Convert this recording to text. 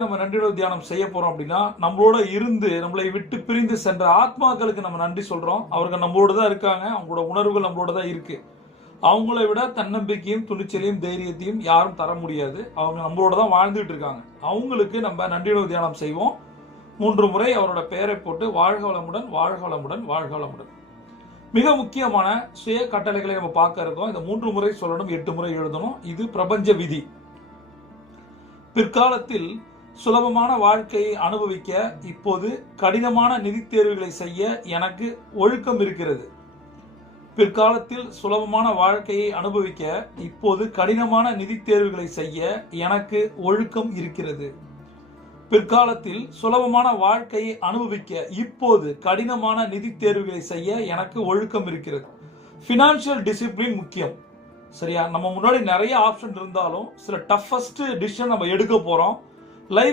நம்ம நன்றியுணர்வு தியானம் செய்ய போறோம் அப்படின்னா, நம்மளோட இருந்து நம்மளை விட்டு பிரிந்து சென்ற ஆத்மாக்களுக்கு நம்ம நன்றி சொல்றோம். அவர்கள் நம்மளோட தான் இருக்காங்க. அவங்களோட உணர்வுகள் நம்மளோட தான் இருக்கு. அவங்கள விட தன்னம்பிக்கையும் துணிச்சலையும் தைரியத்தையும் யாரும் தர முடியாது. அவங்க நம்மளோட தான் வாழ்ந்துட்டு இருக்காங்க. அவங்களுக்கு நம்ம நன்றியுணர்வு தியானம் செய்வோம். 3 முறை அவரோட பெயரை போட்டு வாழ்க வளமுடன், வாழ்க வளமுடன், வாழ்க வளமுடன். மிக முக்கியமான சுய கட்டளைகளை நம்ம பார்க்க இருக்கோம். இந்த 3 முறை சொல்லணும், 8 முறை எழுதணும். இது பிரபஞ்ச விதி. பிற்காலத்தில் சுலபமான வாழ்க்கையை அனுபவிக்க இப்போது கடினமான நிதி தேர்வுகளை செய்ய எனக்கு ஒழுக்கம் இருக்கிறது. பிற்காலத்தில் சுலபமான வாழ்க்கையை அனுபவிக்க இப்போது கடினமான நிதி தேர்வுகளை செய்ய எனக்கு ஒழுக்கம் இருக்கிறது. பிற்காலத்தில் சுலபமான வாழ்க்கையை அனுபவிக்க இப்போது கடினமான நிதி தேர்வுகளை செய்ய எனக்கு ஒழுக்கம் இருக்கிறது. ஃபினான்ஷியல் டிசிப்ளின் முக்கியம். சரியா? நம்ம முன்னாடி நிறைய ஆப்ஷன் இருந்தாலும் சில டஃபஸ்ட் டிசிஷன் நம்ம எடுக்க போறோம்.